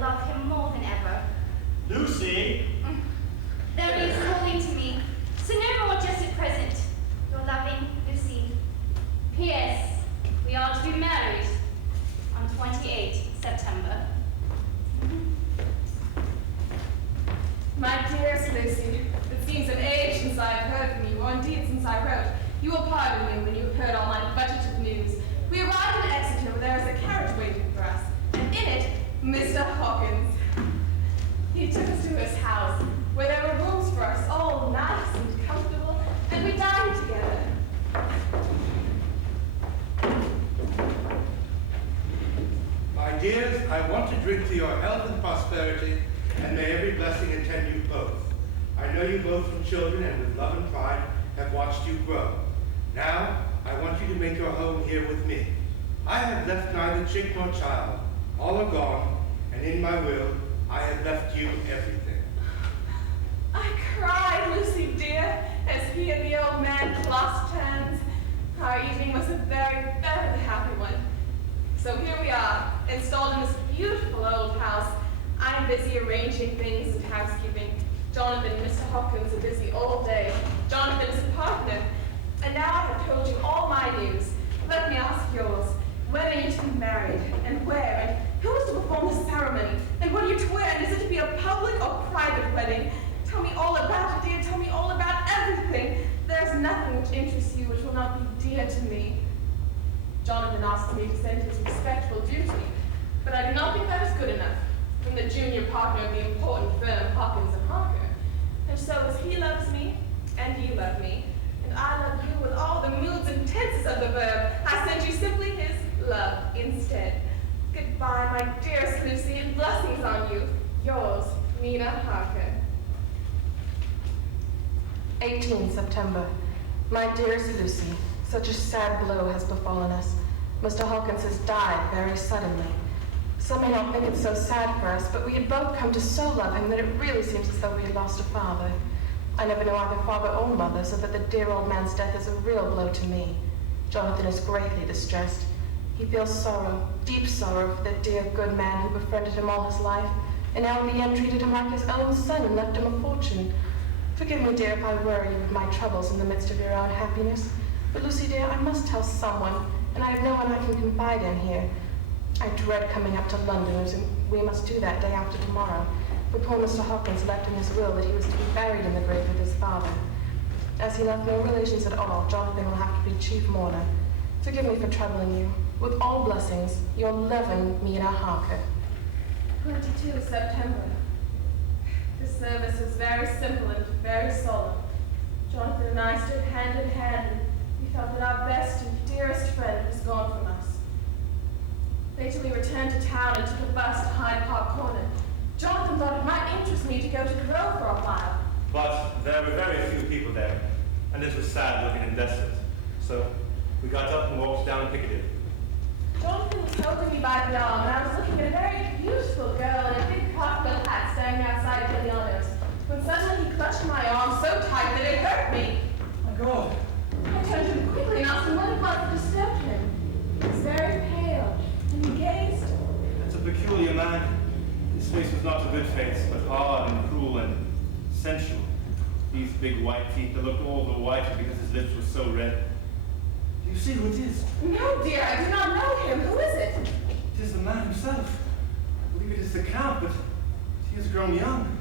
will love him more than ever. Lucy! There he is calling to me, so no more just at present. Your loving Lucy. P.S. We are to be married on 28 September. My dearest Lucy, it seems an age since I have heard from you, or indeed since I wrote. You will pardon me when you have heard all my budget of news. We arrived in Exeter where there is a carriage waiting for us, and in it, Mr. Hawkins. He took us to his house, where there were rooms for us, all nice and comfortable, and we dined together. My dears, I want to drink to your health and prosperity, and may every blessing attend you both. I know you both from children, and with love and pride have watched you grow. Now, I want you to make your home here with me. I have left neither chick nor child. All are gone, and in my will, I have left you everything. I cried, Lucy dear, as he and the old man clasped hands. Our evening was a very, very happy one. So here we are, installed in this beautiful old house. I am busy arranging things and housekeeping. Jonathan and Mr. Hawkins are busy all day. Jonathan is a partner. And now I have told you all my news. Let me ask yours. When are you to be married? And where? And who is to perform the ceremony? And what are you to wear? And is it to be a public or private wedding? Tell me all about it, dear. Tell me all about everything. There is nothing which interests you which will not be dear to me. Jonathan asked me to send his respectful duty, but I do not think that is good enough from the junior partner of the important firm, Hawkins & Harker. And so as he loves me, and you love me, and I love you with all the moods and tenses of the verb, I send you simply his love instead. Goodbye, my dearest Lucy, and blessings on you. Yours, Mina Harker. 18 September. My dearest Lucy, such a sad blow has befallen us. Mr. Hawkins has died very suddenly. Some may not think it so sad for us, but we had both come to so love him that it really seems as though we had lost a father. I never knew either father or mother, so that the dear old man's death is a real blow to me. Jonathan is greatly distressed. He feels sorrow, deep sorrow, for the dear good man who befriended him all his life, and now in the end treated him like his own son and left him a fortune. Forgive me, dear, if I worry you with my troubles in the midst of your own happiness. But, Lucy, dear, I must tell someone, and I have no one I can confide in here. I dread coming up to London, as we must do that day after tomorrow, for poor Mr. Hawkins left in his will that he was to be buried in the grave with his father. As he left no relations at all, Jonathan will have to be chief mourner. Forgive me for troubling you. With all blessings, your loving Mina Harker. 22 September. The service was very simple and very solemn. Jonathan and I stood hand in hand, and we felt that our best and dearest friend was gone from us. Later we returned to town and took a bus to Hyde Park Corner. Jonathan thought it might interest me to go to the Grove for a while. But there were very few people there, and it was sad looking and desolate. So we got up and walked down Piccadilly. Jonathan was holding me by the arm, and I was looking at a very beautiful girl in a big cocktail hat standing outside Gilliano's, when suddenly he clutched my arm so tight that it hurt me. My God. I turned to him quickly and asked him what it was that disturbed him. He was very pale, and he gazed. That's a peculiar man. His face was not a good face, but hard and cruel and sensual. These big white teeth that looked all the whiter because his lips were so red. Do you see who it is? No, dear, I do not know him. Who is it? It is the man himself. I believe it is the Count, but he has grown young.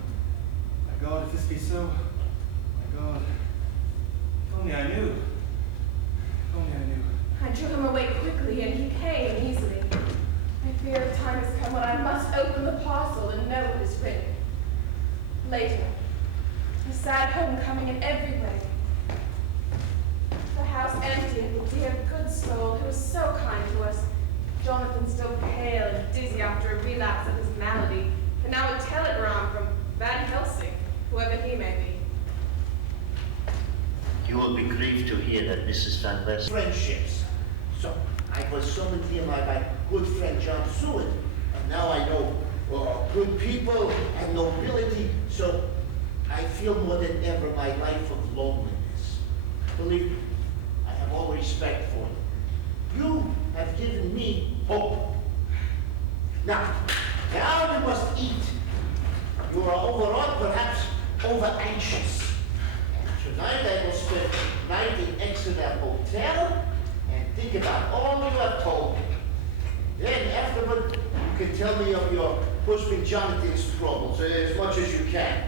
My God, if this be so, my God, if only I knew. If only I knew. I drew him away quickly, and he came easily. I fear the time has come when I must open the parcel and know what is written. Later, a sad homecoming in every way. The house empty, and the dear good soul who was so kind to us. Jonathan still pale and dizzy after a relapse of his malady, and now a telegram from Van Helsing, whoever he may be. You will be grieved to hear that Mrs. Van West... Friendships. So I was summoned here by my good friend John Seward, and now I know good people and nobility, so I feel more than ever my life of loneliness. Believe me, I have all respect for you. You have given me hope. Now, Now you must eat. You are overwrought, perhaps over-anxious. And tonight I will spend the night in Exeter Hotel and think about all you have told me. Then afterward, you can tell me of your husband Jonathan's troubles as much as you can.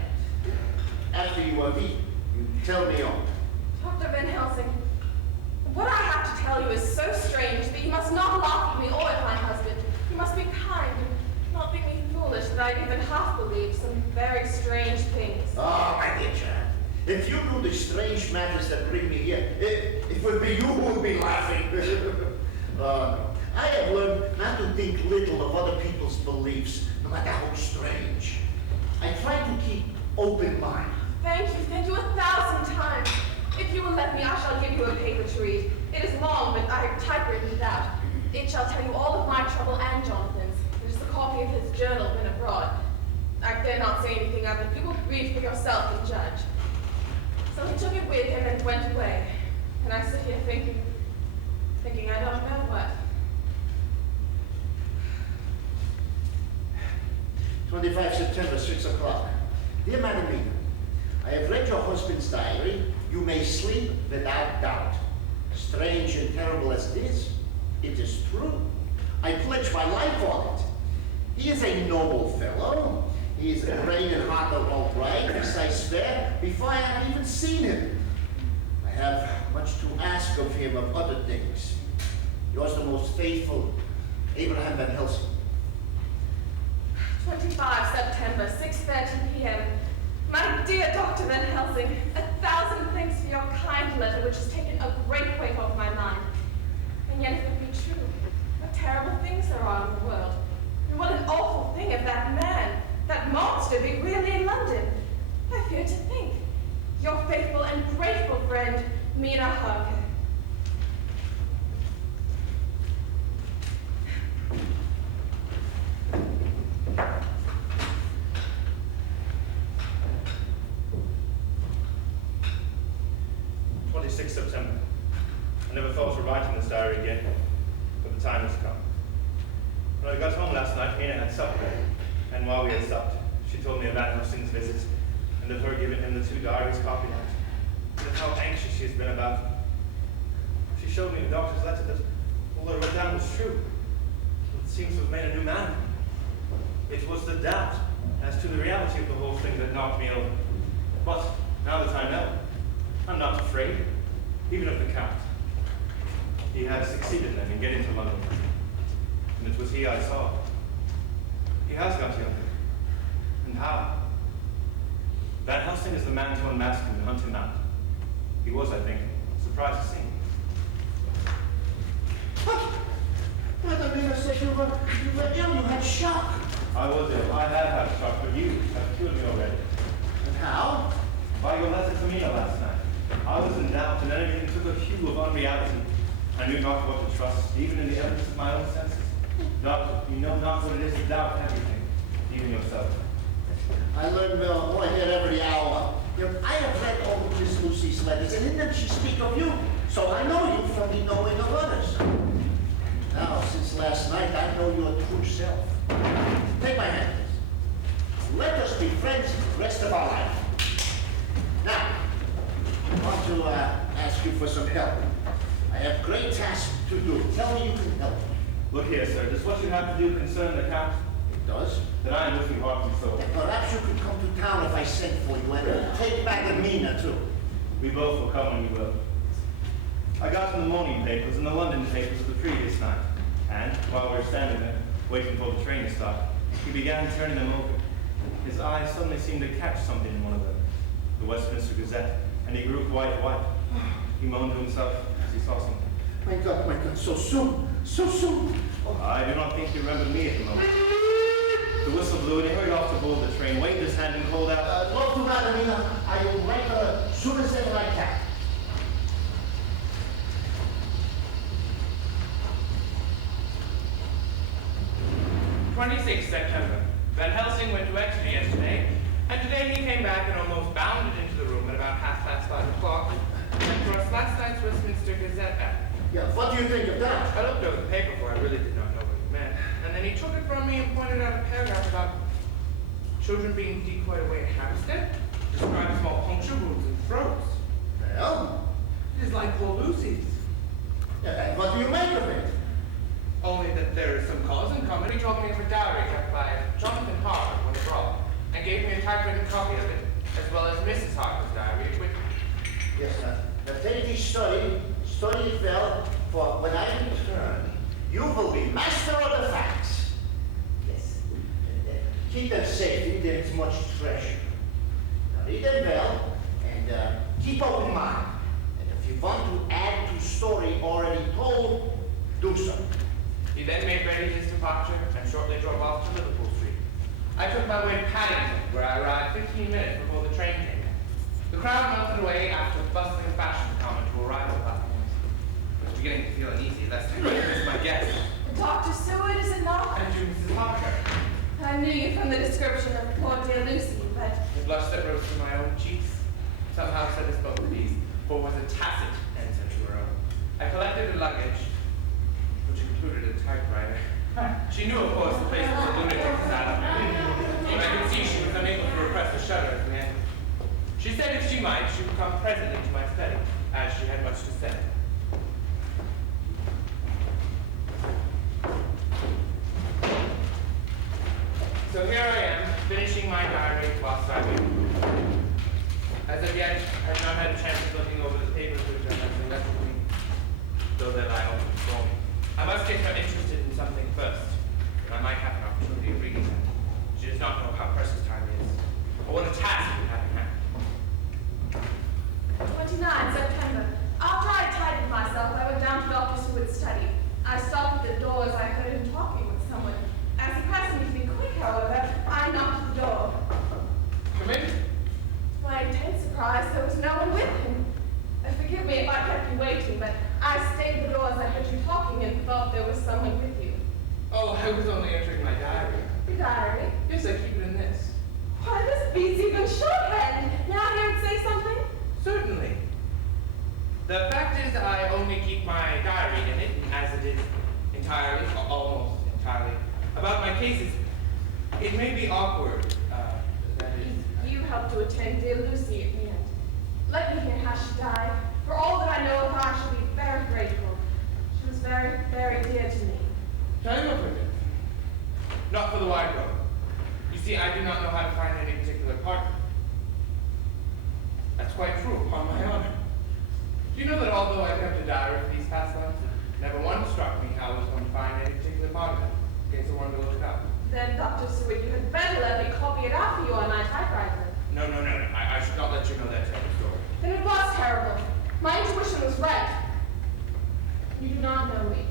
After you have eaten, you tell me all. Dr. Van Helsing, what I have to tell you is so strange that you must not laugh at me or at my husband. You must be kind and not think me foolish that I even half believe some very strange things. Oh, my dear child, if you knew the strange matters that bring me here, it would be you who would be laughing. I have learned not to think little of other people's beliefs, no matter how strange. I try to keep open mind. Thank you 1,000 times. If you will let me, I shall give you a paper to read. It is long, but I have typewritten it out. It shall tell you all of my trouble and Jonathan's. It is a copy of his journal when abroad. I dare not say anything of it. You will read for yourself and judge. So he took it with him and went away. And I sit here thinking I don't know what. 25 September, 6 o'clock. Dear Madam Mina, I have read your husband's diary. You may sleep without doubt. Strange and terrible as it is true. I pledge my life on it. He is a noble fellow. He is brain and heart are all right, this I swear, before I have even seen him. I have much to ask of him of other things. Yours the most faithful, Abraham Van Helsing. 25 September, 6:30 p.m. My dear Dr. Van Helsing, 1,000 thanks for your kind letter, which has taken a great weight off my mind. And yet if it be true, what terrible things there are in the world. And what an awful thing if that man, that monster, be really in London. I fear to think. Your faithful and grateful friend, Mina Harker. September. I never thought of writing this diary again, but the time has come. When I got home last night, Mina had supper, and while we had supped, she told me of Van Helsing's visit, and of her giving him the 2 diaries copied out, and of how anxious she has been about them. She showed me the doctor's letter that all that wrote down was true. It seems to have made a new man. It was the doubt as to the reality of the whole thing that knocked me over. But now that I know, I'm not afraid. Even of the Count. He had succeeded then in getting to London. And it was he I saw. He has got younger. And how? Van Helsing is the man to unmask him and hunt him out. He was, I think, surprised to see him. What? Madam Mina said you were ill, you had shock. I was ill. I had had a shock, but you have cured me already. And how? By your letter to Mina last night. I was in doubt, and everything took a hue of unreality. I knew not what to trust, even in the evidence of my own senses. Doctor, you know not what it is to doubt everything, even yourself. I learn more here every hour. I have read all of Miss Lucy's letters, and in them she speaks of you, so I know you from the knowing of others. Now, since last night, I know your true self. Take my hand, please. Let us be friends the rest of our life. Now, I want to ask you for some help. I have great tasks to do. Tell me you can help me. Look here, sir. Does what you have to do concern the Count? It does. Then I am with you, heart and soul. Perhaps you could come to town if I sent for you, and take back the Mina, too. We both will come when you will. I got in the morning papers and the London papers of the previous night, and while we were standing there, waiting for the train to start, he began turning them over. His eyes suddenly seemed to catch something in one of them, the Westminster Gazette, and he grew quite white. He moaned to himself as he saw something. My God, so soon, so soon. Oh. I do not think you remember me at the moment. The whistle blew and he hurried off to board the train, waved his hand and called out, Not too bad, Mina. I will write her as soon as ever I can. September. Van Helsing went to Exeter yesterday, and today he came back and almost bounded into the room at about 5:30 and thrust last night's Westminster Gazette back. Yeah, what do you think of that? I looked over the paper for I really did not know what it meant, and then and he took it from me and pointed out a paragraph about children being decoyed away at Hampstead, described small puncture wounds and throats. Well? It is like poor Lucy's. And what do you make of it? Only that there is some cause in common. He told me of a diary kept by Jonathan Harker when abroad, and gave me a typewritten copy of it, as well as Mrs. Harker's diary, which... Yes, sir. Now take this study it well, for when I return, you will be master of the facts. Yes. Keep them safe, there is much treasure. Now read them well, and keep open mind. And if you want to add to story already told, do so. He then made ready his departure and shortly drove off to Liverpool Street. I took my way to Paddington, where I arrived 15 minutes before the train came in. The crowd melted away after bustling fashion common to arrival platforms. I was beginning to feel uneasy lest I might miss my guest. Dr. Seward, is it not? And to Mrs. Harker. I knew you from the description of poor dear Lucy, but... The blush that rose to my own cheeks somehow set us both at ease, for it was a tacit answer to her own. I collected her luggage, which included a typewriter. She knew, of course, the place was a lunatic asylum, and I could see she was unable to repress a shudder at the end. She said if she might, she would come presently to my study, as she had much to say. So here I am, finishing my diary whilst I wait. As of yet, I have not had a chance of looking over the papers which I have been left with me, though they lie open before me. I must get her interested in something first, and I might have an opportunity of reading her. She does not know how precious time is, or what a task we have in hand. 29 September. After I tidied myself, I went down to Dr. Seward's study. I stopped at the door as I heard him talking with someone. As he pressed me to be quick, however, I knocked at the door. Come in. To my intense surprise, there was no one with him. Forgive me if I kept you waiting, but I stayed at the door as I heard you talking and thought there was someone with you. Oh, I was only entering my diary. Your diary? Yes, I keep it in this. Why, this beats even shorthand. Now I hear it say something? Certainly. The fact is, I only keep my diary in it, as it is entirely, almost entirely, about my cases. It may be awkward, that is... You helped to attend dear Lucy at the end. Let me hear how she died. For all that I know of her, I shall be very grateful. She was very, very dear to me. Tell you what, Bridget. Not for the wide road. You see, I do not know how to find any particular partner. That's quite true, upon my honor. Do you know that although I kept a diary for these past months, never once struck me how I was going to find any particular partner, in case I wanted to look it up? Then, Dr. Seward, you had better let me copy it out for you on my typewriter. No. I should not let you know that terrible story. Then it was terrible. My intuition was right. You do not know me.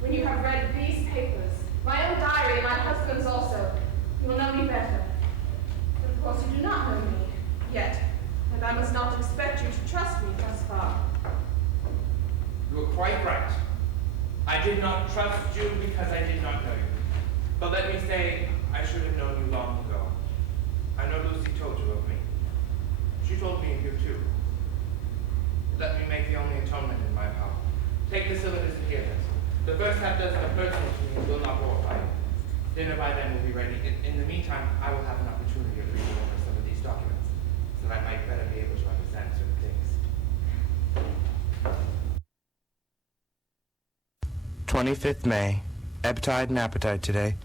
When you have read these papers, my own diary and my husband's also, you will know me better. But of course you do not know me yet, and I must not expect you to trust me thus far. You were quite right. I did not trust you because I did not know you. But let me say, I should have known you long ago. I know Lucy told you of me. She told me of you too. Let me make the only atonement in my power. Take the cylinders to hear this. The first half dozen of personal to me will not horrify you. Dinner by then will be ready. In the meantime, I will have an opportunity of reading over some of these documents, so that I might better be able to understand certain things. 25th May. Ebb-tide and appetite today.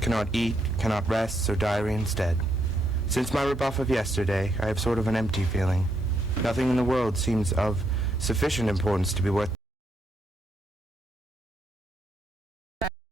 Cannot eat, cannot rest, so diary instead. Since my rebuff of yesterday, I have sort of an empty feeling. Nothing in the world seems of sufficient importance to be worth